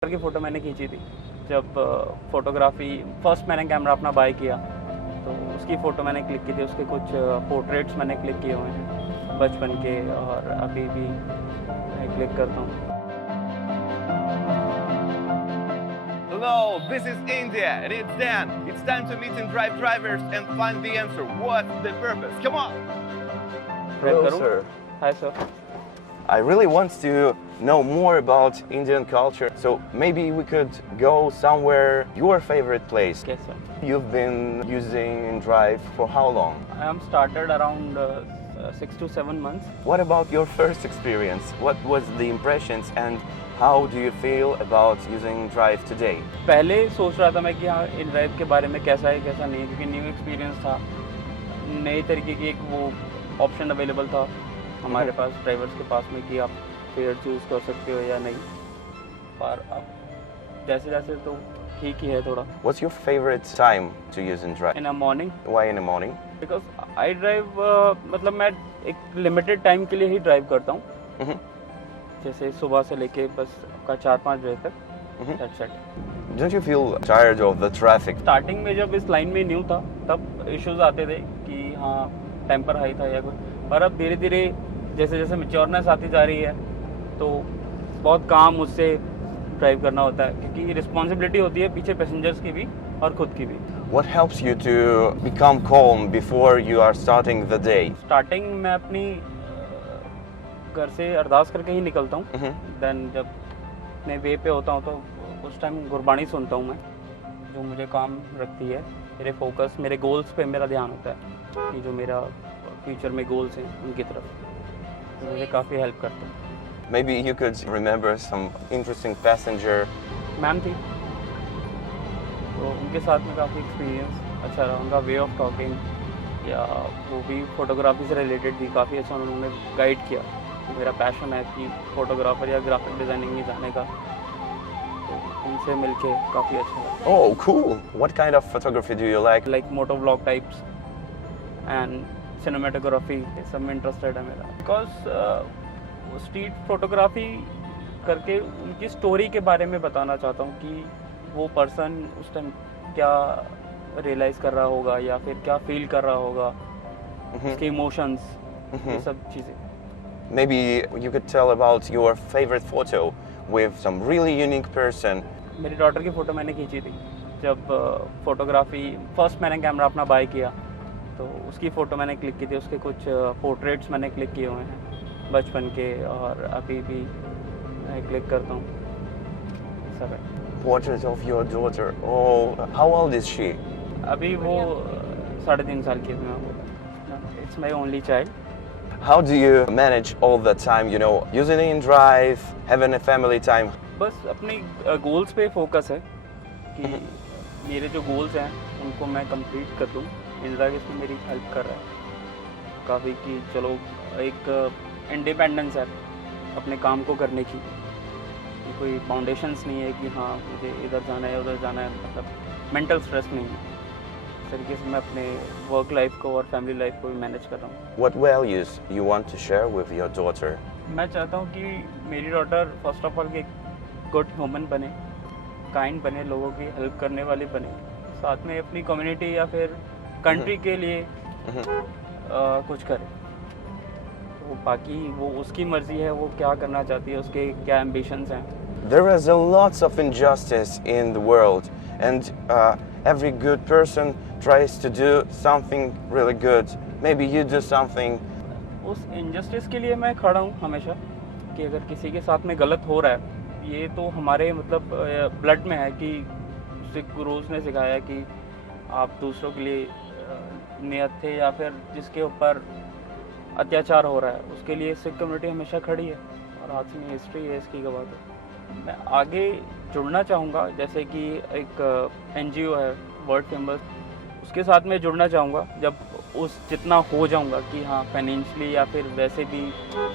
की फ़ोटो मैंने खींची थी जब फ़ोटोग्राफ़ी फर्स्ट मैंने कैमरा अपना बाय किया तो उसकी फ़ोटो मैंने क्लिक की थी। उसके कुछ पोर्ट्रेट्स मैंने क्लिक किए हुए हैं बचपन के और अभी भी मैं क्लिक करता हूँ। Hello, this is India and it's Dan. It's time to meet and drive drivers and find the answer. What's the purpose? Come on! Drive Hello, करूँ? sir. Hi sir. I really want to know more about Indian culture, so maybe we could go somewhere, your favorite place. Yes sir. You've been using Drive for how long? I am started around 6 to 7 months. What about your first experience? What was the impressions and how do you feel about using Drive today? पहले सोच रहा था मैं कि हाँ in drive के बारे में कैसा है कैसा नहीं, क्योंकि न्यू एक्सपीरियंस था, नई तरीके की एक वो ऑप्शन अवेलेबल था हमारे पास ड्राइवर्स के पास में कि आप फेयर चूज़ कर सकते हो या नहीं। पर अब जैसे जैसे तो ठीक ही है थोड़ा। What's your favorite time to use in Drive? In a morning Why in the morning? Because I drive मतलब मैं एक लिमिटेड टाइम के लिए ही ड्राइव करता हूँ, Mhm. जैसे सुबह से लेके बस का 4-5 बजे तक। Mhm. That's it. Don't you feel tired of the traffic? Starting में जब इस लाइन में न्यू था तब इश्यूज आते थे कि हाँ टेम्पर हाई था या कुछ, पर अब धीरे धीरे जैसे जैसे मेच्योरनेस आती जा रही है तो बहुत काम उससे ड्राइव करना होता है, क्योंकि रिस्पॉन्सिबिलिटी होती है पीछे पैसेंजर्स की भी और खुद की भी। What helps you to become calm before you are starting the day? Starting मैं अपनी घर से अरदास करके ही निकलता हूँ। Mhm. देन जब अपने वे पे होता हूँ तो उस टाइम गुरबानी सुनता हूँ मैं, जो मुझे काम रखती है। मेरे फोकस मेरे गोल्स पे मेरा ध्यान होता है कि जो मेरा फ्यूचर में गोल्स हैं उनकी तरफ, तो मुझे काफ़ी हेल्प करता है। Maybe you could remember some interesting passenger. Ma'am थी तो उनके साथ में काफ़ी एक्सपीरियंस अच्छा रहा, उनका वे ऑफ टॉकिंग या वो भी फोटोग्राफी से रिलेटेड थी, काफ़ी अच्छा उन्होंने गाइड किया। तो मेरा पैशन है कि फोटोग्राफर या ग्राफिक डिज़ाइनिंग में जाने का, तो उनसे मिलके काफ़ी अच्छा लगा। Oh, cool. What kind of photography do you like? Like moto blog types and cinematography, ये सब में इंटरेस्टेड है मेरा। बिकॉज स्ट्रीट फोटोग्राफी करके उनकी स्टोरी के बारे में बताना चाहता हूँ कि वो पर्सन उस टाइम क्या रियलाइज़ कर रहा होगा या फिर क्या फील कर रहा होगा, उसके इमोशंस, ये सब चीज़ें। Maybe you could tell about your favorite photo with some really unique person. मेरी डॉटर की फ़ोटो मैंने खींची थी जब फोटोग्राफी फर्स्ट मैंने कैमरा अपना बाय किया तो उसकी फ़ोटो मैंने क्लिक की थी। उसके कुछ पोर्ट्रेट्स मैंने क्लिक किए हुए हैं बचपन के और अभी भी मैं क्लिक करता हूँ, सब है। Portrait of your daughter. Oh, how old is she? अभी वो 3.5 साल की है, मैं बोला it's my only child. How do you manage all the time, you know, using in Drive, having a family time? बस अपनी गोल्स पे फोकस है कि मेरे जो गोल्स हैं उनको मैं कंप्लीट कर दूँ। इंदिरा इसमें मेरी हेल्प कर रहा है काफ़ी कि चलो एक इंडिपेंडेंस है अपने काम को करने की, कि कोई फाउंडेशंस नहीं है कि हाँ मुझे इधर जाना है उधर जाना है, मतलब मेंटल स्ट्रेस नहीं है। इस तरीके से मैं अपने वर्क लाइफ को और फैमिली लाइफ को भी मैनेज कर रहा हूँ। What values you want to share with your daughter? मैं चाहता हूँ कि मेरी डॉटर फर्स्ट ऑफ ऑल एक गुड ह्यूमन बने, काइंड बने, लोगों की हेल्प करने वाली बने, साथ में अपनी कम्युनिटी या फिर कंट्री के लिए कुछ करे। तो बाकी वो उसकी मर्ज़ी है, वो क्या करना चाहती है, उसके क्या एम्बिशंस हैं। There is a lots of injustice in the world, and every good person tries to do something really good. Maybe you do something. उस इनजस्टिस के लिए मैं खड़ा हूँ हमेशा कि अगर किसी के साथ में गलत हो रहा है, ये तो हमारे मतलब ब्लड में है कि सिख गुरुज ने सिखाया कि आप दूसरों के लिए नियत थे या फिर जिसके ऊपर अत्याचार हो रहा है उसके लिए सिख कम्युनिटी हमेशा खड़ी है और आज में हिस्ट्री है इसकी गवाह है। मैं आगे जुड़ना चाहूँगा, जैसे कि एक NGO है वर्ल्ड फेमस, उसके साथ में जुड़ना चाहूँगा जब उस जितना हो जाऊँगा कि हाँ फाइनेंशियली या फिर वैसे भी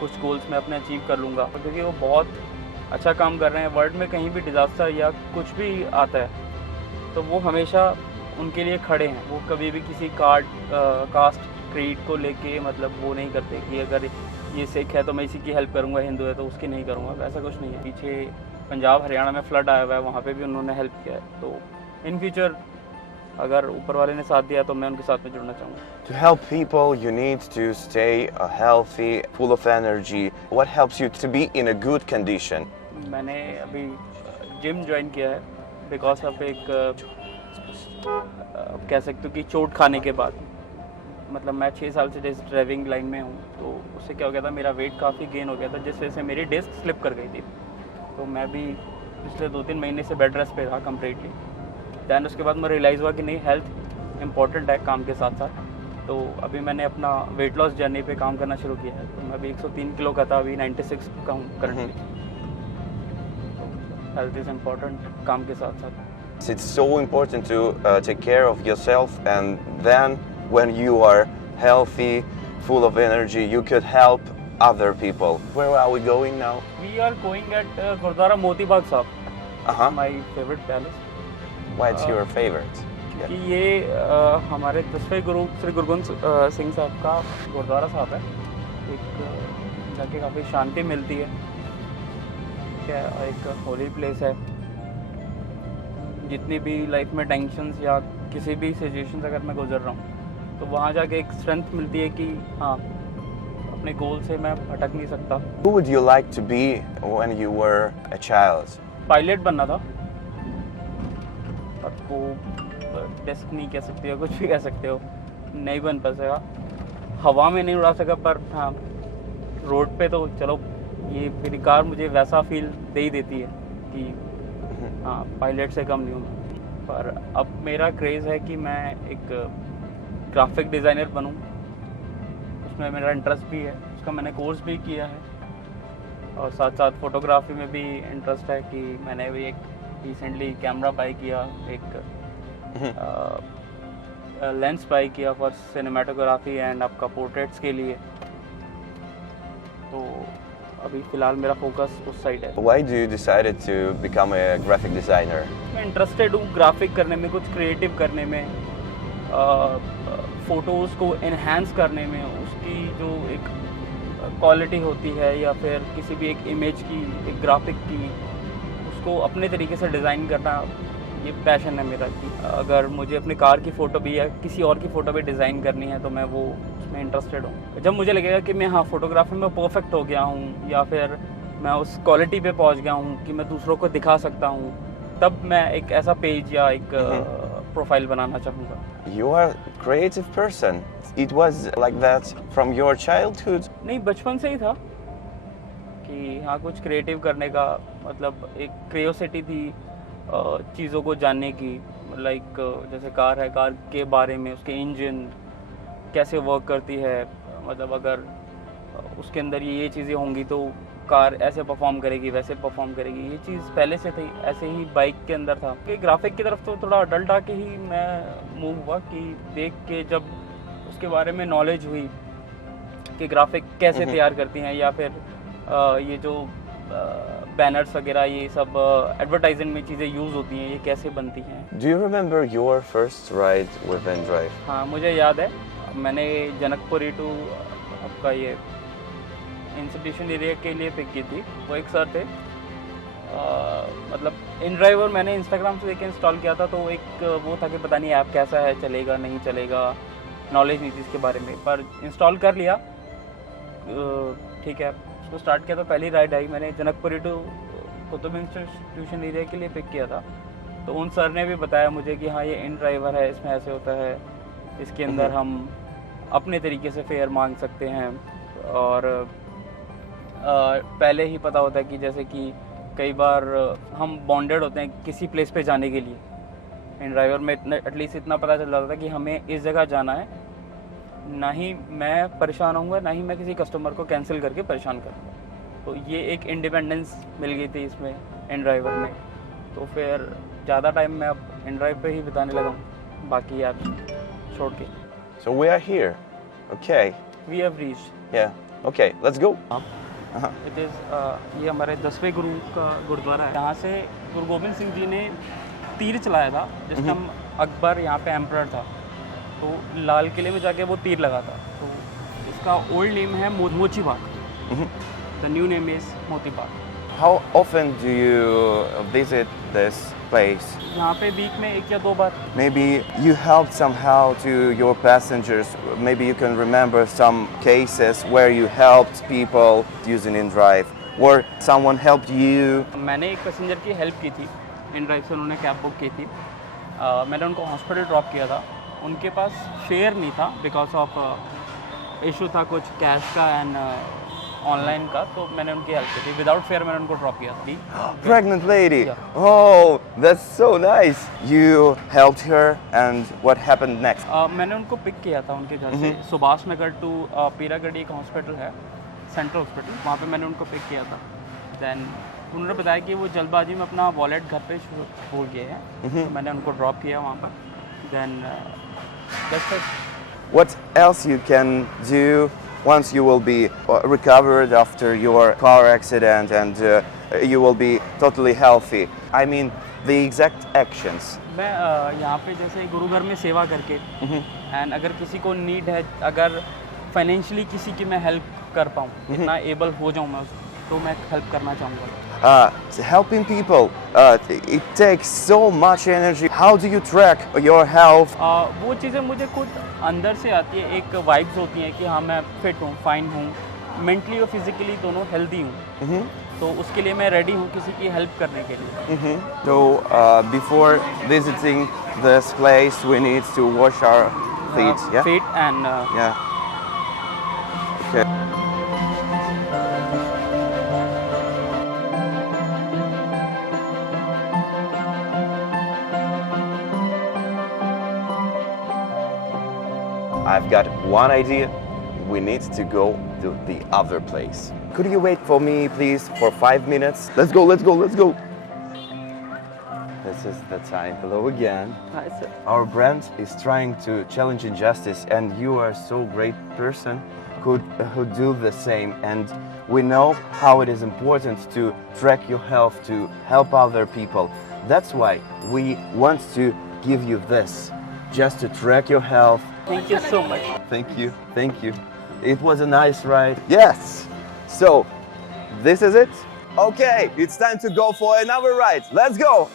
कुछ गोल्स मैं अपने अचीव कर लूँगा, क्योंकि वो बहुत अच्छा काम कर रहे हैं। वर्ल्ड में कहीं भी डिज़ास्टर या कुछ भी आता है तो वो हमेशा उनके लिए खड़े हैं। वो कभी भी किसी कास्ट क्रीड को लेके मतलब वो नहीं करते कि अगर ये सिख है तो मैं इसी की हेल्प करूँगा, हिंदू है तो उसकी नहीं करूँगा, ऐसा कुछ नहीं है। पीछे पंजाब हरियाणा में फ्लड आया हुआ है, वहाँ पे भी उन्होंने हेल्प किया है। तो इन फ्यूचर अगर ऊपर वाले ने साथ दिया तो मैं उनके साथ में जुड़ना चाहूँगा। To help people, you need to stay healthy, full of energy. What helps you to be in a good condition? मैंने अभी जिम ज्वाइन किया है बिकॉज ऑफ एक कह सकते हो कि चोट खाने के बाद। मतलब मैं 6 साल से जिस ड्राइविंग लाइन में हूँ, तो उससे क्या हो गया था, मेरा वेट काफ़ी गेन हो गया था, जिस वजह से मेरी डिस्क स्लिप कर गई थी। तो मैं भी पिछले 2-3 महीने से बेड रेस्ट पे था कम्प्लीटली। दैन उसके बाद मुझे रियलाइज़ हुआ कि नहीं, हेल्थ इम्पॉर्टेंट है काम के साथ साथ। तो अभी मैंने अपना वेट लॉस जर्नी पे काम करना शुरू किया है। तो मैं अभी 103 किलो का था, अभी 96 का हूँ करंटली। हेल्थ इज़ इम्पॉर्टेंट काम के साथ साथ। It's so important to take care of yourself, and then when you are healthy, full of energy, you could help other people. Where are we going now? We are going at Gurudwara Moti Bagh Sahib, Uh-huh. My favourite palace. Why it's your favorite? कि ये हमारे 10वें गुरु श्री गुरु गोबिंद सिंह साहब का गुरुद्वारा साहब है। एक जाके काफ़ी शांति मिलती है, क्या एक होली प्लेस है। जितनी भी लाइफ में टेंशन्स या किसी भी सिचुएशन से अगर मैं गुजर रहा हूँ, तो वहाँ जाके एक स्ट्रेंथ मिलती है कि हाँ, अपने गोल से मैं भटक नहीं सकता। Who would you like to be when you were a child? Pilot बनना था, पर वो डेस्टिनी कह सकते हो, कुछ भी कह सकते हो, नहीं बन पा सका। हवा में नहीं उड़ा सका, पर हाँ रोड पे तो चलो, ये मेरी कार मुझे वैसा फील दे ही देती है कि हाँ, पायलट से कम नहीं हूँ मैं। पर अब मेरा क्रेज़ है कि मैं एक ग्राफिक डिज़ाइनर बनूँ। उसमें मेरा इंटरेस्ट भी है, उसका मैंने कोर्स भी किया है, और साथ साथ फोटोग्राफी में भी इंटरेस्ट है कि मैंने भी एक रिसेंटली कैमरा बाई किया, एक लेंस बाई किया फॉर सिनेमाटोग्राफी एंड आपका पोर्ट्रेट्स के लिए। तो अभी फ़िलहाल मेरा फोकस उस साइड है। Why do you decided to become a graphic designer? मैं इंटरेस्टेड हूँ ग्राफिक करने में, कुछ क्रिएटिव करने में, फ़ोटोज़ को इन्हेंस करने में, उसकी जो एक क्वालिटी होती है या फिर किसी भी एक इमेज की, एक ग्राफिक की, उसको अपने तरीके से डिज़ाइन करना, ये पैशन है मेरा। कि अगर मुझे अपनी कार की फ़ोटो भी या किसी और की फ़ोटो भी डिज़ाइन करनी है, तो मैं वो उसमें इंटरेस्टेड हूँ। जब मुझे लगेगा कि मैं हाँ फोटोग्राफी में परफेक्ट हो गया हूँ, या फिर मैं उस क्वालिटी पे पहुँच गया हूँ कि मैं दूसरों को दिखा सकता हूँ, तब मैं एक ऐसा पेज या एक प्रोफाइल बनाना चाहूँगा। You are a creative person. It was like that from your childhood? नहीं, बचपन से ही था कि हाँ, कुछ क्रिएटिव करने का, मतलब एक क्रियोसिटी थी चीज़ों को जानने की। लाइक जैसे कार है, कार के बारे में, उसके इंजन कैसे वर्क करती है, मतलब अगर उसके अंदर ये चीज़ें होंगी तो कार ऐसे परफॉर्म करेगी, वैसे परफॉर्म करेगी। ये चीज़ पहले से थी। ऐसे ही बाइक के अंदर था कि ग्राफिक की तरफ तो थोड़ा अडल्ट आके ही मैं मूव हुआ, कि देख के जब उसके बारे में नॉलेज हुई कि ग्राफिक कैसे तैयार करती हैं, या फिर ये जो बैनर्स वगैरह, ये सब एडवर्टाइजिंग में चीज़ें यूज़ होती हैं, ये कैसे बनती हैं। Do you remember your first ride with N-Drive? हाँ, मुझे याद है, मैंने जनकपुरी टू आपका ये इंस्टीट्यूशन एरिया के लिए पिक की थी। वो एक सर थे, मतलब इन ड्राइवर मैंने इंस्टाग्राम से देख के इंस्टॉल किया था। तो एक वो था कि पता नहीं ऐप कैसा है, चलेगा नहीं चलेगा, नॉलेज नहीं थी इसके बारे में, पर इंस्टॉल कर लिया। ठीक है, उसको स्टार्ट किया तो पहली राइड आई, मैंने Janakpuri to Qutub institution area के लिए पिक किया था। तो उन सर ने भी बताया मुझे कि हाँ, ये इन ड्राइवर है, इसमें ऐसे होता है, इसके अंदर हम अपने तरीके से फेयर मांग सकते हैं। और पहले ही पता होता है कि जैसे कि कई बार हम बॉन्डेड होते हैं किसी प्लेस पे जाने के लिए। इन ड्राइवर में एटलीस्ट इतना पता चल जाता था कि हमें इस जगह जाना है, ना ही मैं परेशान होऊंगा, ना ही मैं किसी कस्टमर को कैंसिल करके परेशान करूँगा। तो ये एक इंडिपेंडेंस मिल गई थी इसमें, इन ड्राइवर में। तो फिर ज़्यादा टाइम मैं अब इन ड्राइव पे ही बिताने लगा हूँ, बाकी ऐप छोड़ के। So we are here. Okay. We have reached. Yeah. Okay, let's go. It is ये हमारे 10वें गुरु का गुरुद्वारा है। यहाँ से गुरु गोबिंद सिंह जी ने तीर चलाया था, जिस टाइम अकबर यहाँ पे एम्परर था, तो लाल किले में जाके वो तीर लगा था। तो इसका ओल्ड नेम है मोची बाग, the new name is Moti Bagh. How often do you visit this place? यहाँ पे वीक में 1 या 2 बार. Maybe you helped somehow to your passengers. Maybe you can remember some cases where you helped people using InDrive, or someone helped you. मैंने एक passenger की help की थी. InDrive से उन्होंने कैब बुक की थी. मैंने उनको हॉस्पिटल ड्रॉप किया था. उनके पास फेयर नहीं था बिकॉज ऑफ इशू था कुछ कैश का एंड ऑनलाइन का, तो मैंने उनकी हेल्प की थी. विदाउट फेयर मैंने उनको ड्रॉप किया थी. Pregnant lady. Yeah. Oh, that's so nice. You helped her, and what happened next? मैंने उनको पिक किया था उनके घर से सुभाष नगर टू पीरागढ़ी एक हॉस्पिटल है, सेंट्रल हॉस्पिटल, वहाँ पे मैंने उनको पिक किया था. देन उन्होंने बताया कि वो जल्दबाजी में अपना वॉलेट घर पे भूल गए हैं, तो मैंने उनको ड्रॉप किया वहाँ पर. Then that's it. What else you can do once you will be recovered after your car accident and you will be totally healthy? I mean, the exact actions. मैं यहाँ पे जैसे गुरु घर में सेवा करके एंड अगर किसी को नीड है, अगर फाइनेंशियली किसी की मैं हेल्प कर पाऊँ, इतना एबल हो जाऊँ मैं तो मैं हेल्प करना चाहूँगा. Helping people, it takes so much energy. How do you track your health? वो चीज़ें मुझे खुद अंदर से आती है, एक वाइब्स होती हैं कि हाँ मैं फिट हूँ, फाइन हूँ, मेंटली और फिजिकली दोनों हेल्दी हूँ. तो उसके लिए मैं रेडी हूँ किसी की हेल्प करने के लिए. So before visiting this place, we need to wash our feet. Yeah. Feet and Yeah. Okay. I've got one idea. We need to go to the other place. Could you wait for me, please, for 5 minutes? Let's go, let's go, let's go. This is the time. Hello again. Hi, sir. Our brand is trying to challenge injustice, and you are so great person who do the same. And we know how it is important to track your health, to help other people. That's why we want to give you this, just to track your health. Thank you so much. Thank you, thank you. It was a nice ride. Yes. So, this is it. Okay, it's time to go for another ride. Let's go.